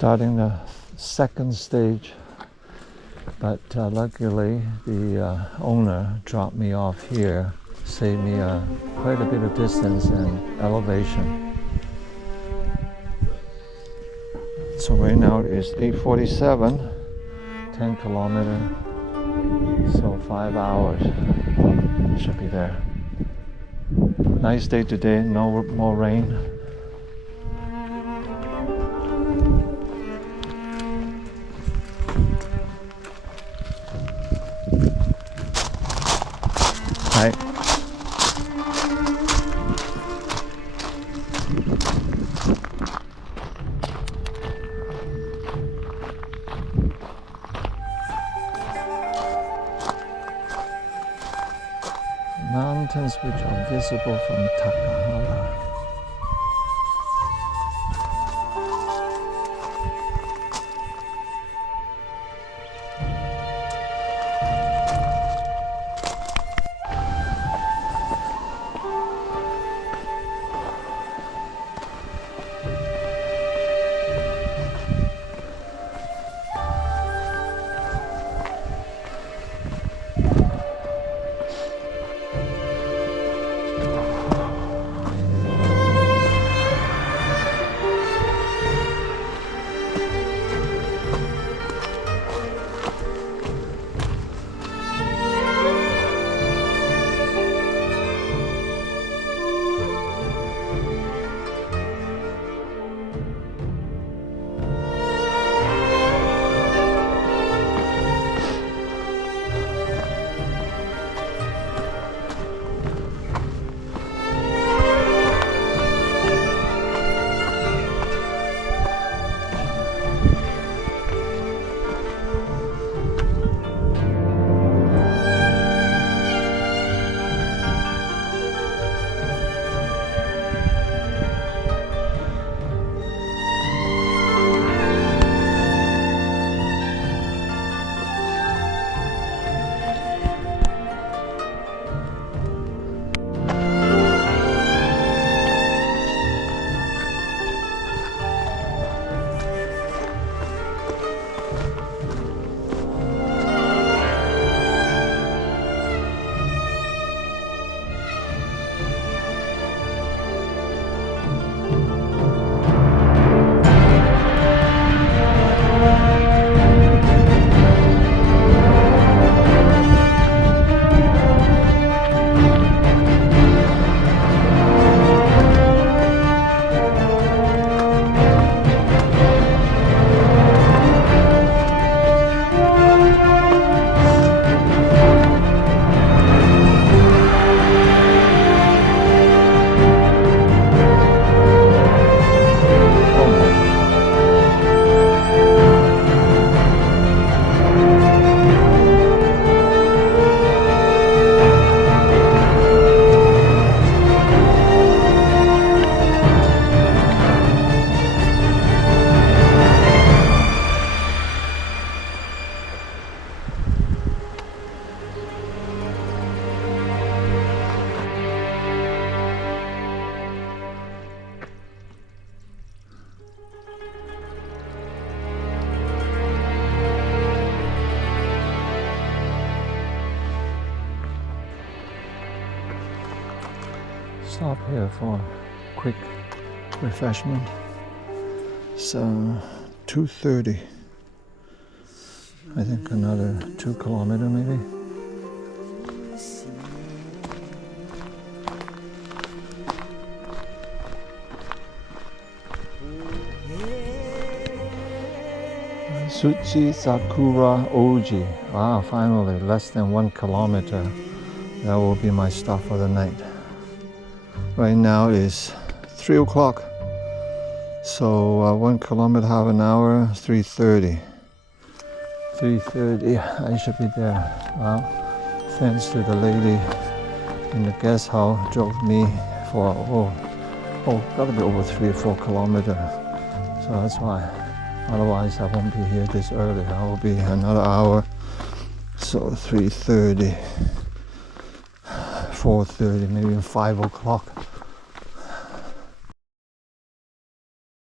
Starting the second stage, but luckily the owner dropped me off here, saved me quite a bit of distance and elevation. So right now it's 8:47, 10 kilometers, so 5 hours. Should be there. Nice day today, no more rain. Hi. Mountains which are visible from Takahara. Stop here for a quick refreshment. It's 2:30. I think another 2 kilometers maybe. Tsugizakura Oji. Ah, finally, less than 1 kilometer. That will be my stop for the night. Right now is 3 o'clock. So 1 kilometer, half an hour, 3:30. 3:30, I should be there. Well, thanks to the lady in the guest house, drove me for, gotta be over 3 or 4 kilometers. So that's why. Otherwise, I won't be here this early. I will be another hour. So 3:30, 4:30, maybe 5 o'clock.